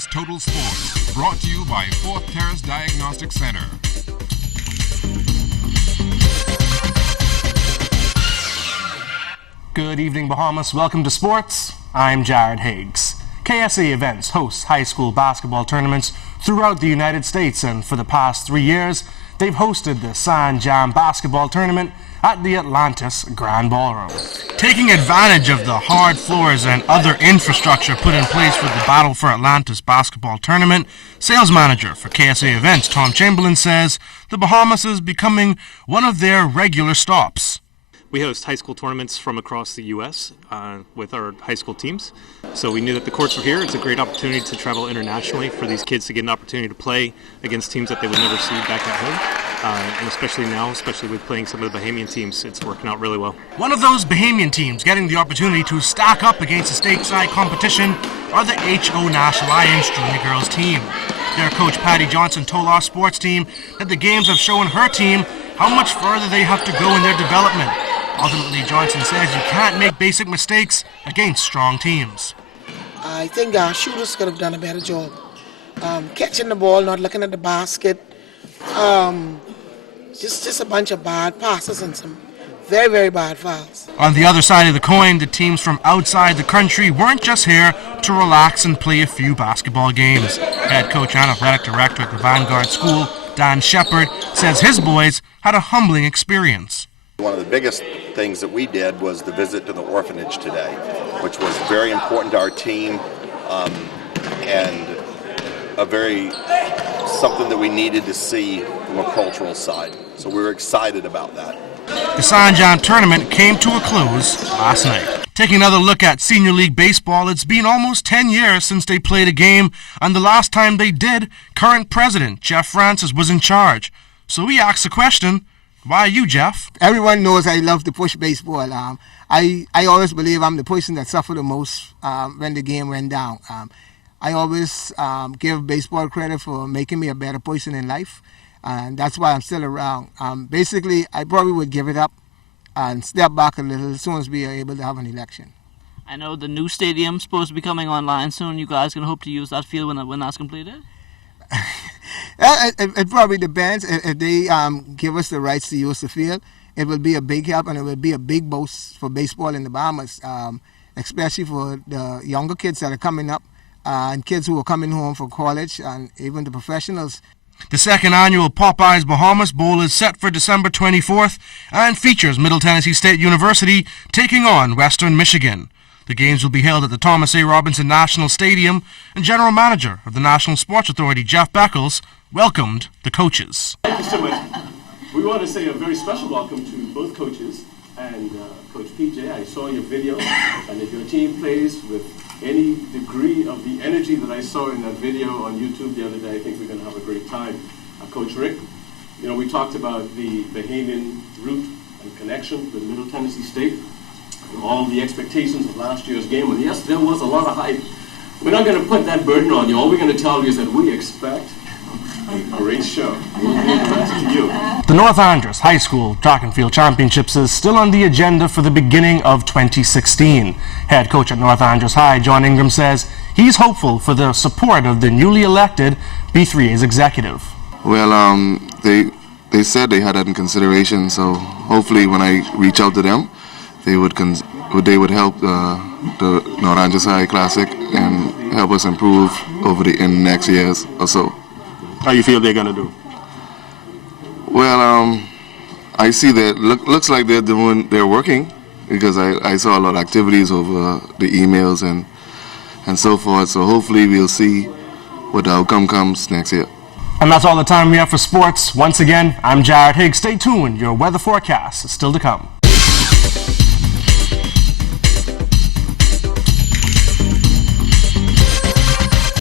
Bahamas Total Sports, brought to you by Fourth Terrace Diagnostic Center. Good evening, Bahamas. Welcome to sports. I'm Jared Higgs. KSA Events hosts high school basketball tournaments throughout the United States, and for the past 3 years, they've hosted the San Jam basketball tournament at the Atlantis Grand Ballroom. Taking advantage of the hard floors and other infrastructure put in place for the Battle for Atlantis basketball tournament, sales manager for KSA Events, Tom Chamberlain, says the Bahamas is becoming one of their regular stops. We host high school tournaments from across the U.S. With our high school teams. So we knew that the courts were here. It's a great opportunity to travel internationally for these kids to get an opportunity to play against teams that they would never see back at home. And especially now, especially with playing some of the Bahamian teams, it's working out really well. One of those Bahamian teams getting the opportunity to stack up against a stateside competition are the HO Nash Lions junior girls team. Their coach Patty Johnson told our sports team that the games have shown her team how much further they have to go in their development. Ultimately, Johnson says you can't make basic mistakes against strong teams. I think our shooters could have done a better job. Catching the ball, not looking at the basket. Just a bunch of bad passes and some very, very bad fouls. On the other side of the coin, the teams from outside the country weren't just here to relax and play a few basketball games. Head coach and athletic director at the Vanguard School, Dan Shepard, says his boys had a humbling experience. One of the biggest things that we did was the visit to the orphanage today, which was very important to our team and something that we needed to see from a cultural side. So we were excited about that. The San Jam tournament came to a close last night. Taking another look at Senior League Baseball, it's been almost 10 years since they played a game, and the last time they did, current president Jeff Francis was in charge. So we asked the question, why you, Jeff? Everyone knows I love to push baseball. I always believe I'm the person that suffered the most when the game went down. I always give baseball credit for making me a better person in life, and that's why I'm still around. Basically, I probably would give it up and step back a little as soon as we are able to have an election. I know the new stadium's supposed to be coming online soon. You guys can hope to use that field when that's completed? It probably depends. If they give us the rights to use the field, it will be a big help and it will be a big boost for baseball in the Bahamas, especially for the younger kids that are coming up and kids who are coming home from college and even the professionals. The second annual Popeyes Bahamas Bowl is set for December 24th and features Middle Tennessee State University taking on Western Michigan. The games will be held at the Thomas A. Robinson National Stadium, and General Manager of the National Sports Authority, Jeff Beckles, welcomed the coaches. Thank you so much. We want to say a very special welcome to both coaches and Coach PJ. I saw your video, and if your team plays with any degree of the energy that I saw in that video on YouTube the other day, I think we're going to have a great time. Coach Rick, we talked about the Bahamian root and connection with Middle Tennessee State. All the expectations of last year's game, and yes, there was a lot of hype. We're not going to put that burden on you. All we're going to tell you is that we expect a great show. We'll be impressed to you. The North Andros High School Track and Field Championships is still on the agenda for the beginning of 2016. Head coach at North Andros High, John Ingraham, says he's hopeful for the support of the newly elected B3A's executive. Well, they said they had that in consideration, so hopefully when I reach out to them, they would help the North Andros High Classic and help us improve in next years or so. How you feel they're going to do? Well, I see that looks like they're working because I saw a lot of activities over the emails and so forth. So hopefully we'll see what the outcome comes next year. And that's all the time we have for sports. Once again, I'm Jared Higgs. Stay tuned. Your weather forecast is still to come.